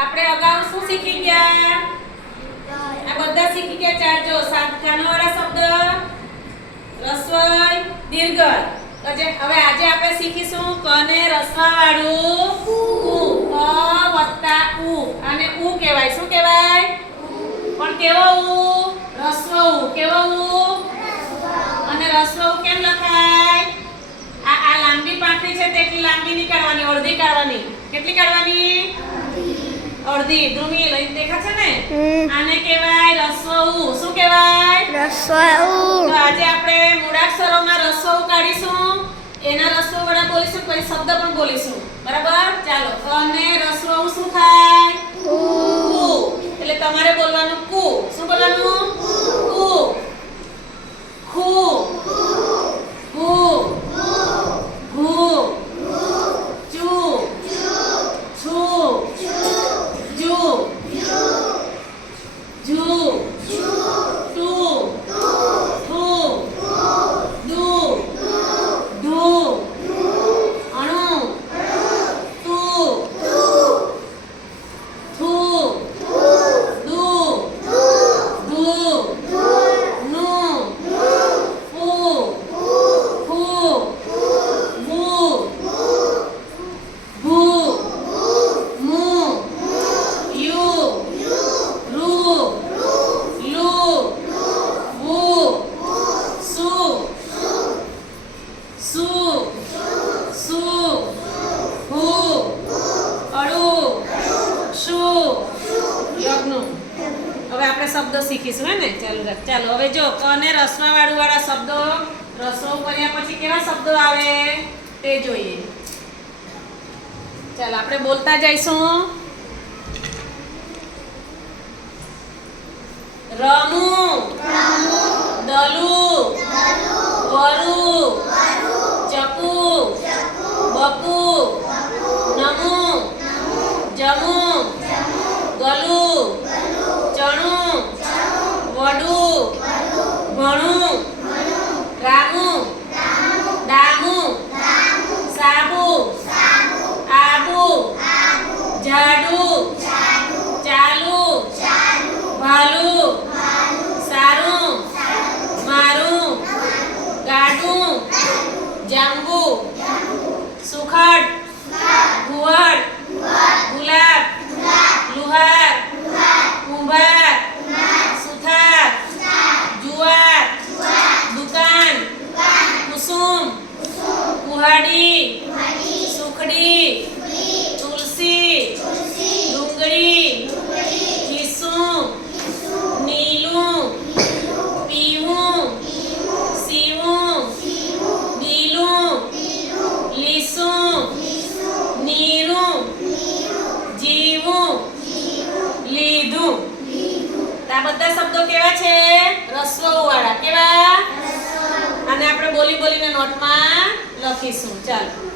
આપણે અગાઉ શું શીખી ગયા? આ બધા શીખી ગયા ચાર જો સાત ખાનાવાળા શબ્દ, રસોઈ, દીર્ઘ. હવે આજે આપણે શીખીશું ક ને રસવા વાળું ઉ, ક વત્તા ઉ. અને ઉ કહેવાય. શું કહેવાય? પણ કેવો ઉ? રસ્વ ઉ. કેવો ઉ? અને રસ્વ ઉ કેમ લખાય? આ આ લાંબી પાટલી છે તેટલી લાંબી નહીં કાઢવાની, અડધી કાઢવાની. કેટલી કાઢવાની? અડધી ધ્રુમી લઈને દેખા છે ને આને કહેવાય રસવઉ શું કહેવાય? રસોઈ તો આજે આપણે મૂળાક્ષરોમાં રસવઉ કાઢીશું. એના રસ્વ વડા બોલીશું પછી શબ્દ પણ બોલીશું. બરાબર? ચાલો. અને રસવઉ શું થાય આપણે શબ્દો શીખીશું, હે ને? ચાલો. ચાલો. હવે જો, ક ને રસવા વાળું વાળા શબ્દો રસવો કર્યા પછી કેવા શબ્દો આવે? તે જોઈએ. ચાલો, આપણે બોલતા જઈશું. રમુ. દલુ. વરુ. ચકુ. બપુ નમુ. જમુ. ગલુ. ભણું રામું દામું સાબુ આબુ ઝાડુ Hari. બોલી બોલીને નોટમાં લખીશું. ચાલો.